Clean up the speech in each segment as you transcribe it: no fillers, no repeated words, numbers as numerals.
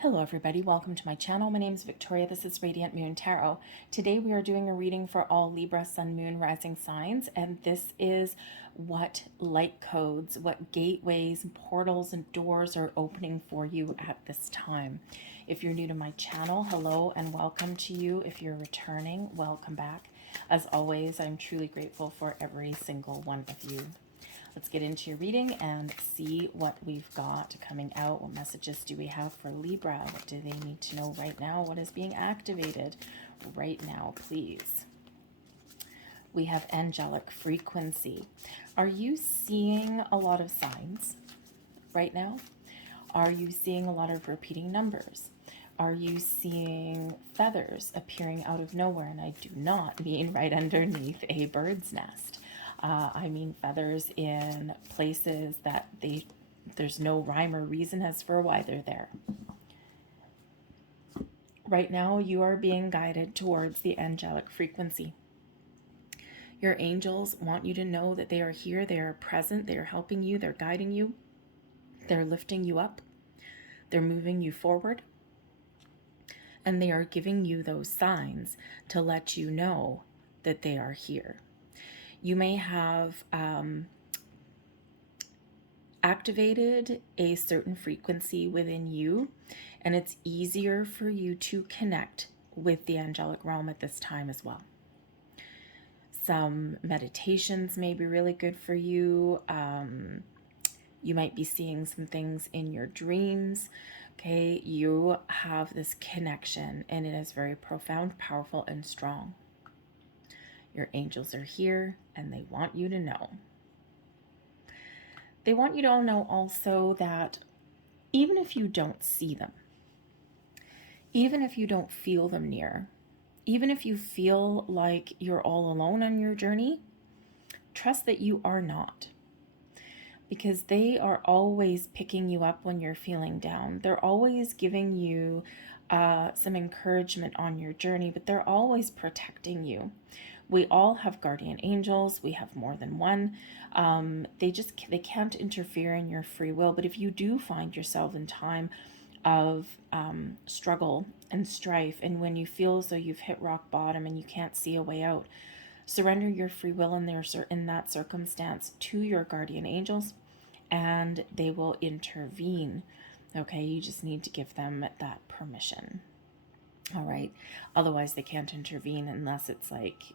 Hello everybody, welcome to my channel. My name is Victoria. This is Radiant Moon Tarot. Today we are doing a reading for all Libra, Sun, Moon, Rising signs, and this is what light codes, what gateways, portals, and doors are opening for you at this time. If you're new to my channel, hello and welcome to you. If you're returning, welcome back. As always, I'm truly grateful for every single one of you. Let's get into your reading and see what we've got coming out. What messages do we have for Libra? What do they need to know right now? What is being activated right now, please? We have angelic frequency. Are you seeing a lot of signs right now? Are you seeing a lot of repeating numbers? Are you seeing feathers appearing out of nowhere? And I do not mean right underneath a bird's nest. I mean feathers in places that there's no rhyme or reason as for why they're there. Right now, you are being guided towards the angelic frequency. Your angels want you to know that they are here, they are present, they are helping you, they're guiding you, they're lifting you up, they're moving you forward, and they are giving you those signs to let you know that they are here. You may have activated a certain frequency within you, and it's easier for you to connect with the angelic realm at this time as well. Some meditations may be really good for you. You might be seeing some things in your dreams. Okay, you have this connection, and it is very profound, powerful, and strong. Your angels are here, and they want you to know. They want you to know also that even if you don't see them, even if you don't feel them near, even if you feel like you're all alone on your journey, trust that you are not. Because they are always picking you up when you're feeling down. They're always giving you some encouragement on your journey, but they're always protecting you. We all have guardian angels. We have more than one. They can't interfere in your free will. But if you do find yourself in time of struggle and strife, and when you feel as though you've hit rock bottom and you can't see a way out, surrender your free will in that circumstance to your guardian angels, and they will intervene. Okay, you just need to give them that permission. All right, otherwise they can't intervene unless it's like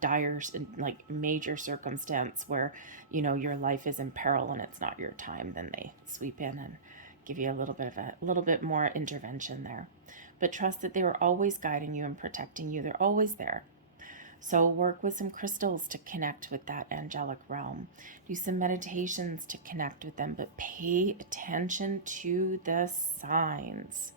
dire, like major circumstance where your life is in peril and it's not your time. Then they sweep in and give you a little bit more intervention there. But trust that they are always guiding you and protecting you. They're always there. So work with some crystals to connect with that angelic realm. Do some meditations to connect with them, but pay attention to the signs.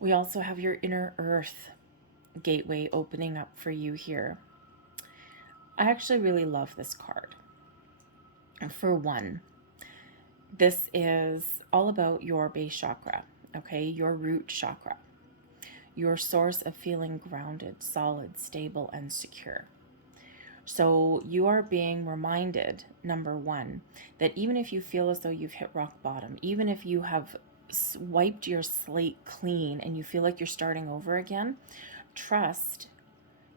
We also have your inner earth gateway opening up for you here. I actually really love this card. For one, this is all about your base chakra, okay? Your root chakra. Your source of feeling grounded, solid, stable, and secure. So you are being reminded, number one, that even if you feel as though you've hit rock bottom, even if you have wiped your slate clean and you feel like you're starting over again, trust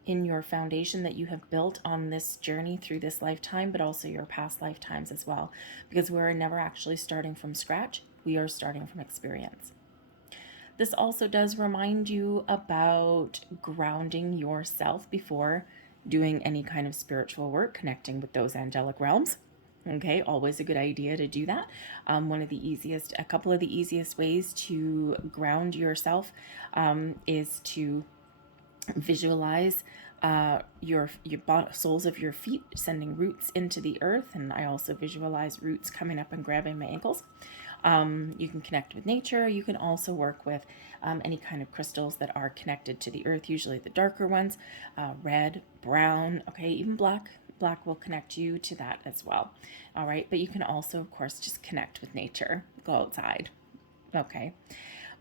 in your foundation that you have built on this journey through this lifetime, but also your past lifetimes as well, because we're never actually starting from scratch. We are starting from experience. This also does remind you about grounding yourself before doing any kind of spiritual work, connecting with those angelic realms. Okay, always a good idea to do that. A couple of the easiest ways to ground yourself is to visualize your soles of your feet sending roots into the earth, and I also visualize roots coming up and grabbing my ankles. You can connect with nature. You can also work with any kind of crystals that are connected to the earth, usually the darker ones, red, brown, okay, even black. Black will connect you to that as well. All right, but you can also, of course, just connect with nature, go outside, okay?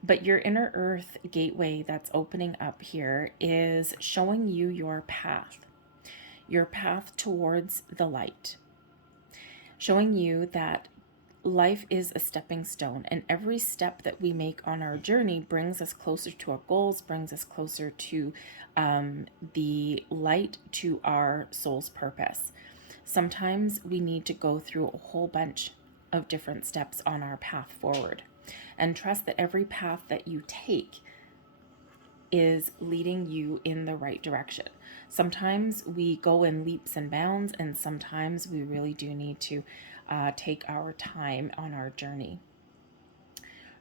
But your inner earth gateway that's opening up here is showing you your path towards the light, showing you that life is a stepping stone, and every step that we make on our journey brings us closer to our goals, brings us closer to the light, to our soul's purpose. Sometimes we need to go through a whole bunch of different steps on our path forward, and trust that every path that you take is leading you in the right direction. Sometimes we go in leaps and bounds, and sometimes we really do need to take our time on our journey.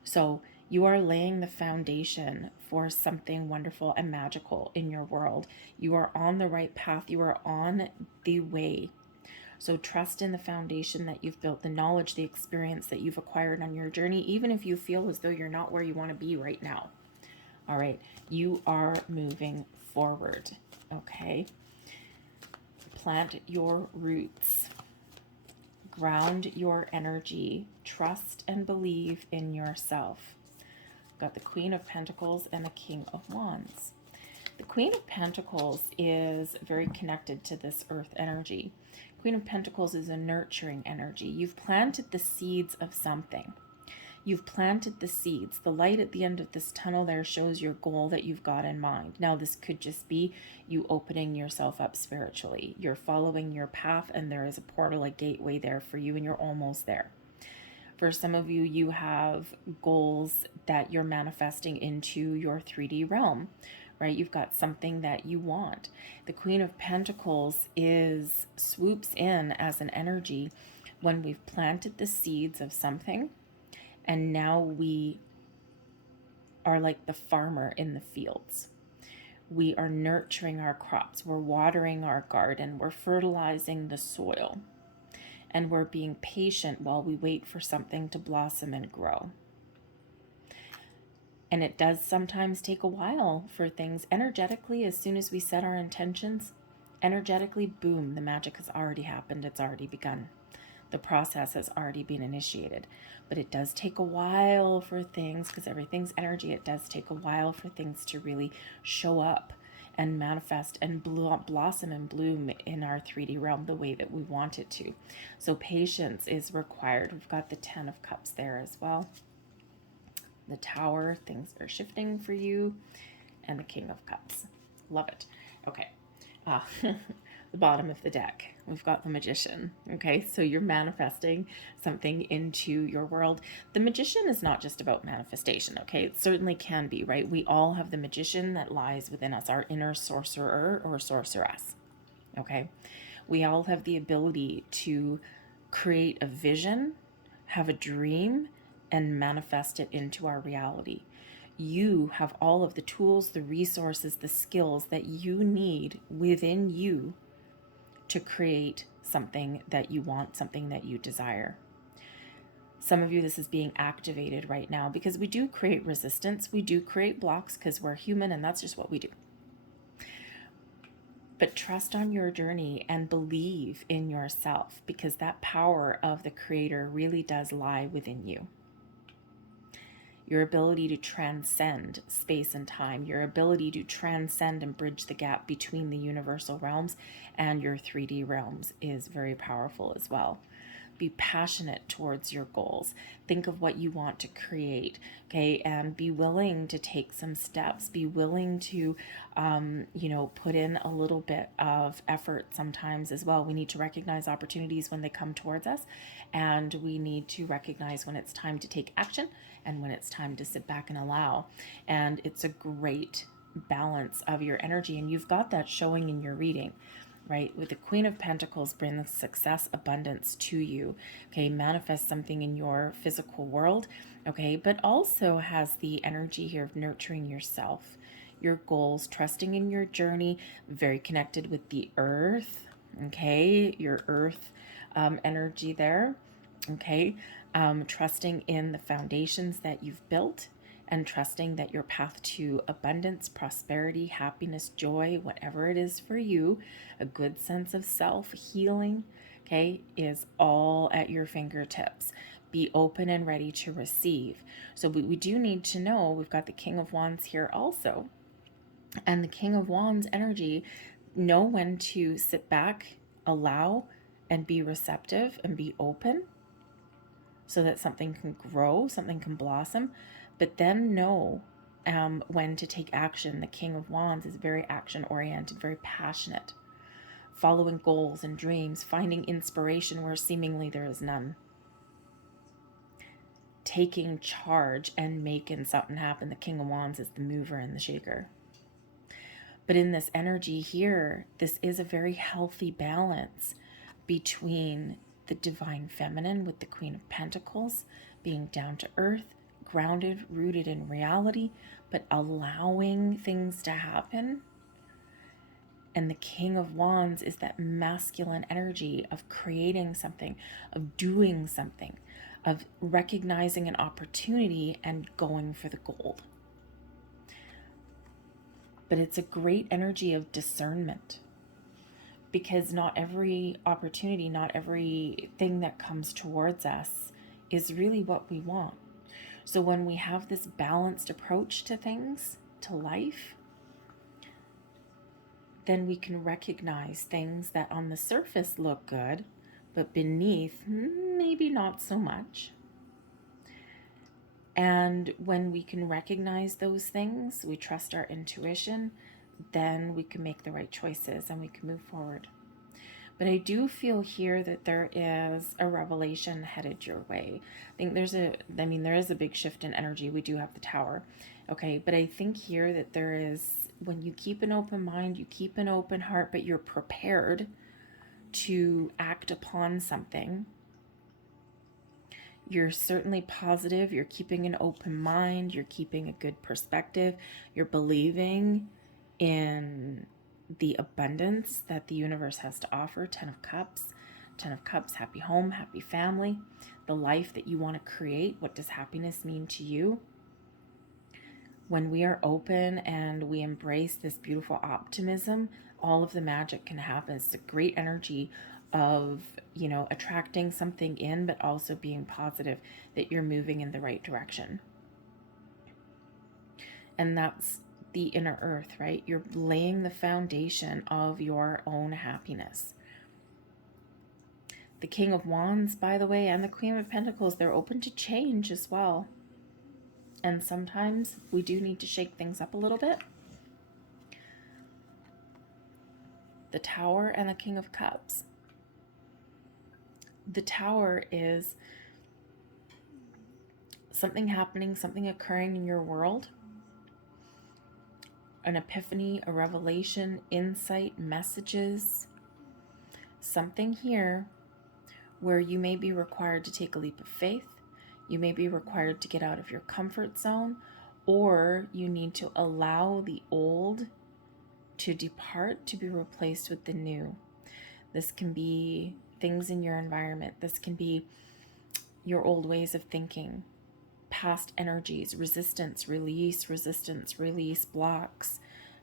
So you are laying the foundation for something wonderful and magical in your world. You are on the right path. You are on the way. So trust in the foundation that you've built, the knowledge, the experience that you've acquired on your journey, even if you feel as though you're not where you want to be right now. All right, you are moving forward, okay? Plant your roots. Ground your energy. Trust and believe in yourself. Got the Queen of Pentacles and the King of Wands. The Queen of Pentacles is very connected to this earth energy. Queen of Pentacles is a nurturing energy. You've planted the seeds of something. You've planted the seeds. The light at the end of this tunnel there shows your goal that you've got in mind. Now, this could just be you opening yourself up spiritually. You're following your path, and there is a portal, a gateway there for you, and you're almost there. For some of you, you have goals that you're manifesting into your 3D realm, right? You've got something that you want. The Queen of Pentacles swoops in as an energy when we've planted the seeds of something, and now we are like the farmer in the fields. We are nurturing our crops. We're watering our garden. We're fertilizing the soil. And we're being patient while we wait for something to blossom and grow. And it does sometimes take a while for things energetically. As soon as we set our intentions, energetically, boom, the magic has already happened. It's already begun. The process has already been initiated. But it does take a while for things, because everything's energy, it does take a while for things to really show up and manifest and blossom and bloom in our 3D realm the way that we want it to. So patience is required. We've got the 10 of Cups there as well. The Tower, things are shifting for you. And the King of Cups. Love it. Okay. The bottom of the deck, we've got the Magician. Okay, so you're manifesting something into your world. The Magician is not just about manifestation, okay? It certainly can be, right? We all have the Magician that lies within us, our inner sorcerer or sorceress, okay? We all have the ability to create a vision, have a dream, and manifest it into our reality. You have all of the tools, the resources, the skills that you need within you to create something that you want, something that you desire. Some of you, this is being activated right now because we do create resistance. We do create blocks because we're human, and that's just what we do. But trust on your journey and believe in yourself, because that power of the Creator really does lie within you. Your ability to transcend space and time, your ability to transcend and bridge the gap between the universal realms and your 3D realms is very powerful as well. Be passionate towards your goals. Think of what you want to create, okay? And be willing to take some steps. Be willing to, put in a little bit of effort sometimes as well. We need to recognize opportunities when they come towards us, and we need to recognize when it's time to take action and when it's time to sit back and allow. And it's a great balance of your energy, and you've got that showing in your reading. Right? With the Queen of Pentacles brings success, abundance to you, okay? Manifest something in your physical world, okay? But also has the energy here of nurturing yourself, your goals, trusting in your journey, very connected with the earth, okay? Your earth energy there, okay? Trusting in the foundations that you've built, and trusting that your path to abundance, prosperity, happiness, joy, whatever it is for you, a good sense of self, healing, okay, is all at your fingertips. Be open and ready to receive. So we do need to know, we've got the King of Wands here also, and the King of Wands energy, know when to sit back, allow, and be receptive and be open, so that something can grow, something can blossom, but then know when to take action. The King of Wands is very action-oriented, very passionate, following goals and dreams, finding inspiration where seemingly there is none, taking charge and making something happen. The King of Wands is the mover and the shaker. But in this energy here, this is a very healthy balance between the divine feminine with the Queen of Pentacles, being down to earth, grounded, rooted in reality, but allowing things to happen. And the King of Wands is that masculine energy of creating something, of doing something, of recognizing an opportunity and going for the gold. But it's a great energy of discernment, because not every opportunity, not everything that comes towards us is really what we want. So when we have this balanced approach to things, to life, then we can recognize things that on the surface look good, but beneath, maybe not so much. And when we can recognize those things, we trust our intuition, then we can make the right choices and we can move forward. But I do feel here that there is a revelation headed your way. I think there is a big shift in energy. We do have the Tower. Okay, but I think here that there is, when you keep an open mind, you keep an open heart, but you're prepared to act upon something. You're certainly positive. You're keeping an open mind. You're keeping a good perspective. You're believing in the abundance that the universe has to offer. 10 of Cups. 10 of Cups, happy home, happy family, the life that you want to create. What does happiness mean to you? When we are open and we embrace this beautiful optimism, all of the magic can happen. It's a great energy of, attracting something in, but also being positive that you're moving in the right direction. And that's the inner earth, right? You're laying the foundation of your own happiness. The King of Wands, by the way, and the Queen of Pentacles, they're open to change as well. And sometimes we do need to shake things up a little bit. The Tower and the King of Cups. The Tower is something happening, something occurring in your world. An epiphany, a revelation, insight, messages. Something here where you may be required to take a leap of faith. You may be required to get out of your comfort zone, or you need to allow the old to depart to be replaced with the new. This can be things in your environment. This can be your old ways of thinking, past energies, resistance, release, blocks,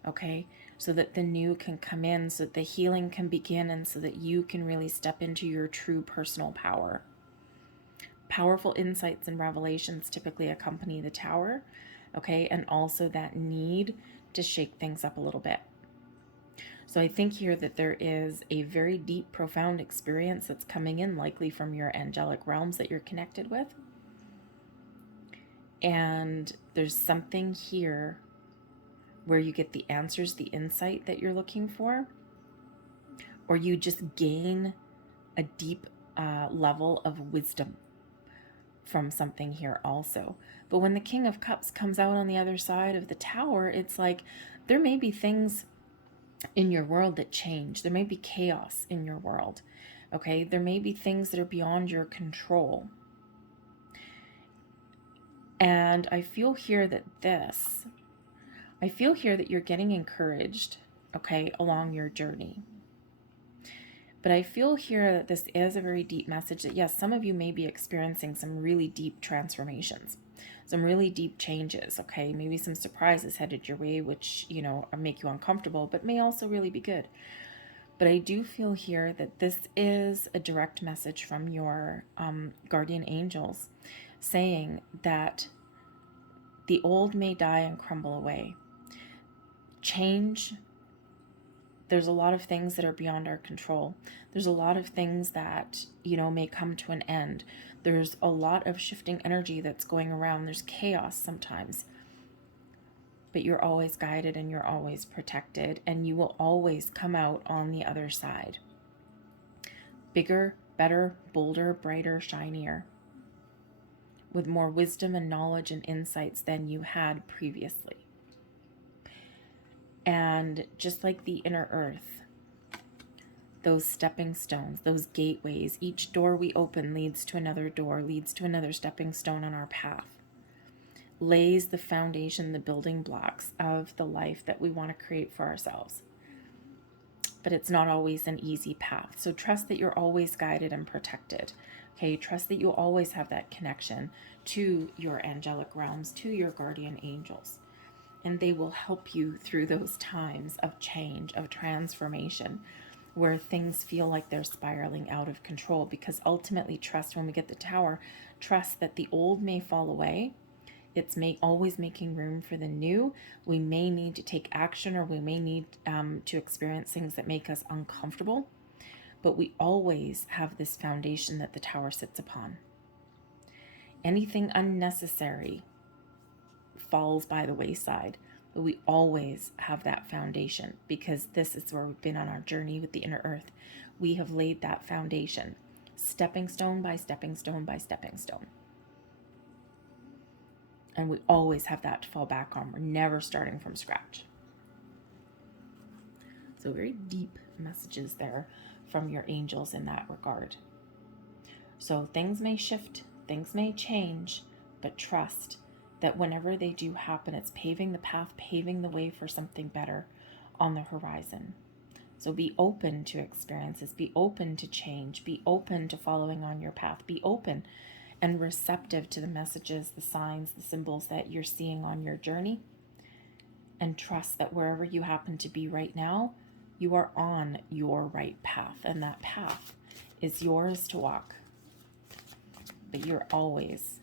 okay? So that the new can come in, so that the healing can begin, and so that you can really step into your true personal power. Powerful insights and revelations typically accompany the Tower, okay? And also that need to shake things up a little bit. So I think here that there is a very deep, profound experience that's coming in, likely from your angelic realms that you're connected with. And there's something here where you get the answers, the insight that you're looking for, or you just gain a deep level of wisdom from something here also. But when the King of Cups comes out on the other side of the Tower, it's like there may be things in your world that change. There may be chaos in your world, okay? There may be things that are beyond your control. And I feel here that you're getting encouraged, okay, along your journey. But I feel here that this is a very deep message that, yes, some of you may be experiencing some really deep transformations, some really deep changes, okay? Maybe some surprises headed your way, which, make you uncomfortable, but may also really be good. But I do feel here that this is a direct message from your guardian angels saying that the old may die and crumble away. Change There's a lot of things that are beyond our control. There's a lot of things that, may come to an end. There's a lot of shifting energy that's going around. There's chaos sometimes. But you're always guided and you're always protected, and you will always come out on the other side. Bigger, better, bolder, brighter, shinier, with more wisdom and knowledge and insights than you had previously. And just like the inner earth, those stepping stones, those gateways, each door we open leads to another door, leads to another stepping stone on our path, lays the foundation, the building blocks of the life that we want to create for ourselves. But it's not always an easy path. So trust that you're always guided and protected. Okay, trust that you always have that connection to your angelic realms, to your guardian angels. And they will help you through those times of change, of transformation, where things feel like they're spiraling out of control. Because ultimately, trust, when we get the Tower, trust that the old may fall away. It's always making room for the new. We may need to take action, or we may need to experience things that make us uncomfortable. But we always have this foundation that the Tower sits upon. Anything unnecessary falls by the wayside, but we always have that foundation, because this is where we've been on our journey with the inner earth. We have laid that foundation, stepping stone by stepping stone by stepping stone. And we always have that to fall back on. We're never starting from scratch. So very deep messages there from your angels in that regard. So things may shift, things may change, but trust that whenever they do happen, it's paving the path, paving the way for something better on the horizon. So be open to experiences, be open to change, be open to following on your path, be open and receptive to the messages, the signs, the symbols that you're seeing on your journey. And trust that wherever you happen to be right now, you are on your right path, and that path is yours to walk. But you're always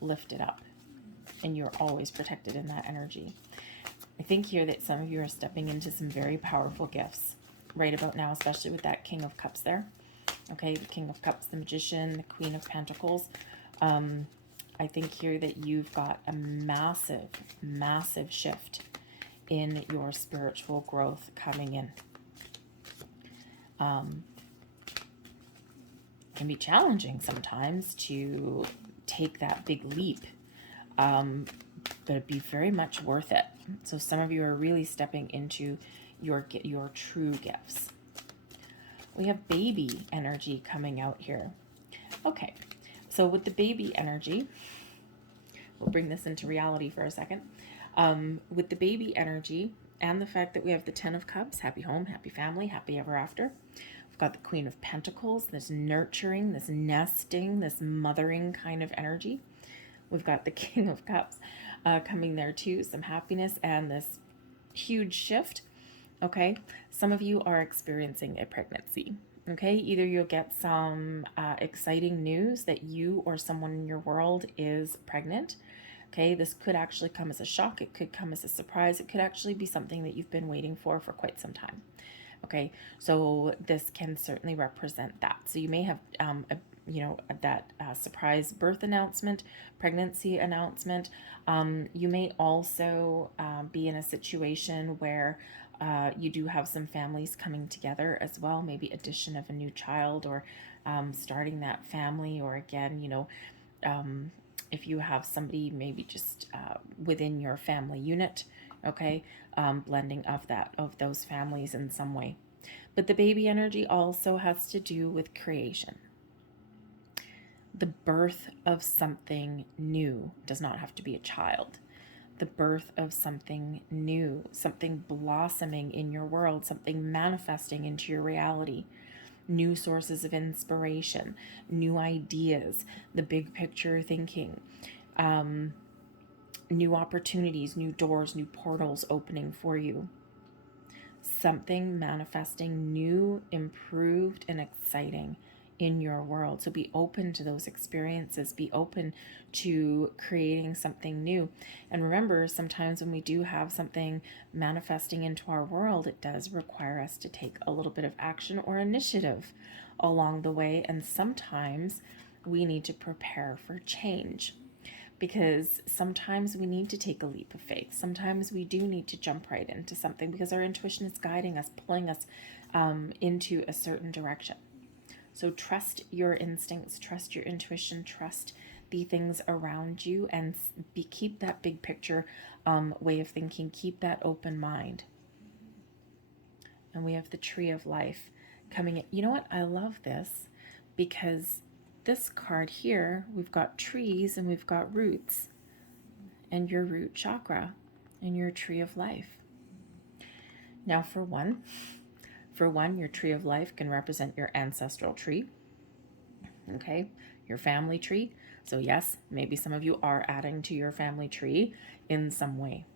lifted up, and you're always protected in that energy. I think here that some of you are stepping into some very powerful gifts right about now, especially with that King of Cups there. Okay, the King of Cups, the Magician, the Queen of Pentacles. I think here that you've got a massive, massive shift in your spiritual growth coming in. It can be challenging sometimes to take that big leap, but it'd be very much worth it. So some of you are really stepping into your true gifts. We have baby energy coming out here. Okay, so with the baby energy, we'll bring this into reality for a second. With the baby energy and the fact that we have the 10 of Cups, happy home, happy family, happy ever after. We've got the Queen of Pentacles, this nurturing, this nesting, this mothering kind of energy. We've got the King of Cups coming there too, some happiness and this huge shift. Okay, some of you are experiencing a pregnancy. Okay, either you'll get some exciting news that you or someone in your world is pregnant. Okay, this could actually come as a shock. It could come as a surprise. It could actually be something that you've been waiting for quite some time. Okay, so this can certainly represent that. So you may have that surprise birth announcement, pregnancy announcement. You may also be in a situation where you do have some families coming together as well, maybe addition of a new child, or starting that family, or again, if you have somebody maybe just within your family unit, okay, blending of those families in some way. But the baby energy also has to do with creation. The birth of something new does not have to be a child. The birth of something new, something blossoming in your world, something manifesting into your reality, new sources of inspiration, new ideas, the big picture thinking, new opportunities, new doors, new portals opening for you. Something manifesting new, improved, and exciting in your world. So be open to those experiences, be open to creating something new. And remember, sometimes when we do have something manifesting into our world, it does require us to take a little bit of action or initiative along the way. And sometimes we need to prepare for change, because sometimes we need to take a leap of faith. Sometimes we do need to jump right into something because our intuition is guiding us, pulling us into a certain direction. So trust your instincts, trust your intuition, trust the things around you, and keep that big picture way of thinking. Keep that open mind. And we have the Tree of Life coming in. You know what? I love this because this card here, we've got trees and we've got roots, and your root chakra and your Tree of Life. Now for one, your Tree of Life can represent your ancestral tree, okay, your family tree. So yes, maybe some of you are adding to your family tree in some way.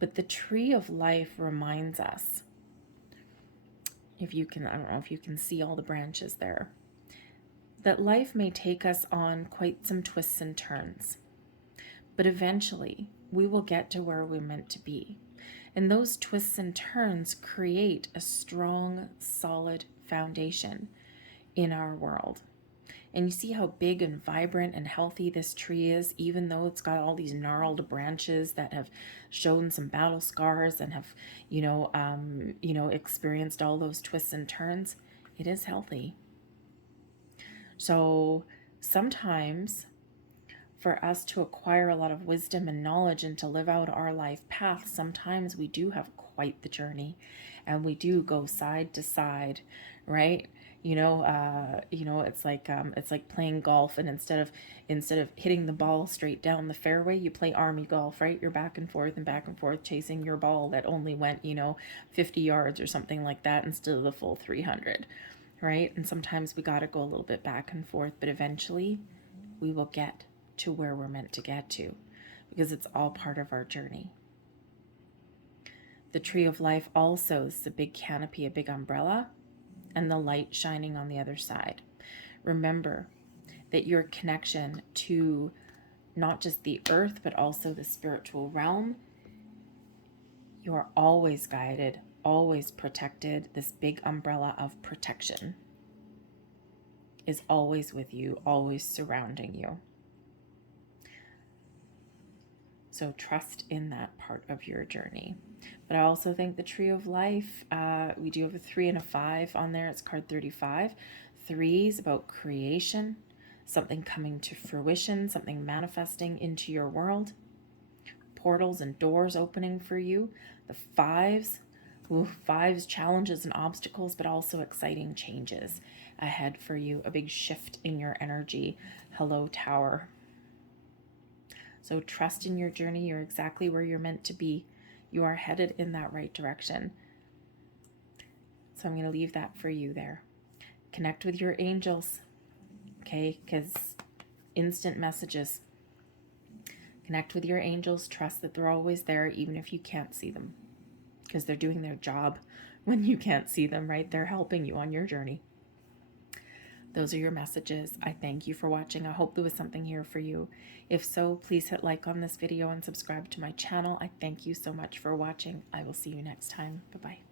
But the Tree of Life reminds us, if you can, I don't know if you can see all the branches there, that life may take us on quite some twists and turns, but eventually we will get to where we're meant to be. And those twists and turns create a strong, solid foundation in our world. And you see how big and vibrant and healthy this tree is, even though it's got all these gnarled branches that have shown some battle scars and have, experienced all those twists and turns. It is healthy. So sometimes for us to acquire a lot of wisdom and knowledge and to live out our life path, sometimes we do have quite the journey, and we do go side to side, right? It's like playing golf, and instead of hitting the ball straight down the fairway, you play army golf, right? You're back and forth chasing your ball that only went 50 yards or something like that instead of the full 300, right? And sometimes we got to go a little bit back and forth, but eventually we will get to where we're meant to get to, because it's all part of our journey. The Tree of Life also is a big canopy, a big umbrella, and the light shining on the other side. Remember that your connection to not just the earth, but also the spiritual realm, you are always guided, always protected. This big umbrella of protection is always with you, always surrounding you. So trust in that part of your journey. But I also think the Tree of Life, we do have a 3 and a 5 on there. It's card 35. 3 is about creation, something coming to fruition, something manifesting into your world, portals and doors opening for you. The 5s, challenges and obstacles, but also exciting changes ahead for you. A big shift in your energy. Hello, Tower. So trust in your journey. You're exactly where you're meant to be. You are headed in that right direction. So I'm going to leave that for you there. Connect with your angels, okay? Because instant messages. Connect with your angels. Trust that they're always there, even if you can't see them, because they're doing their job when you can't see them, right? They're helping you on your journey. Those are your messages. I thank you for watching. I hope there was something here for you. If so, please hit like on this video and subscribe to my channel. I thank you so much for watching. I will see you next time. Bye-bye.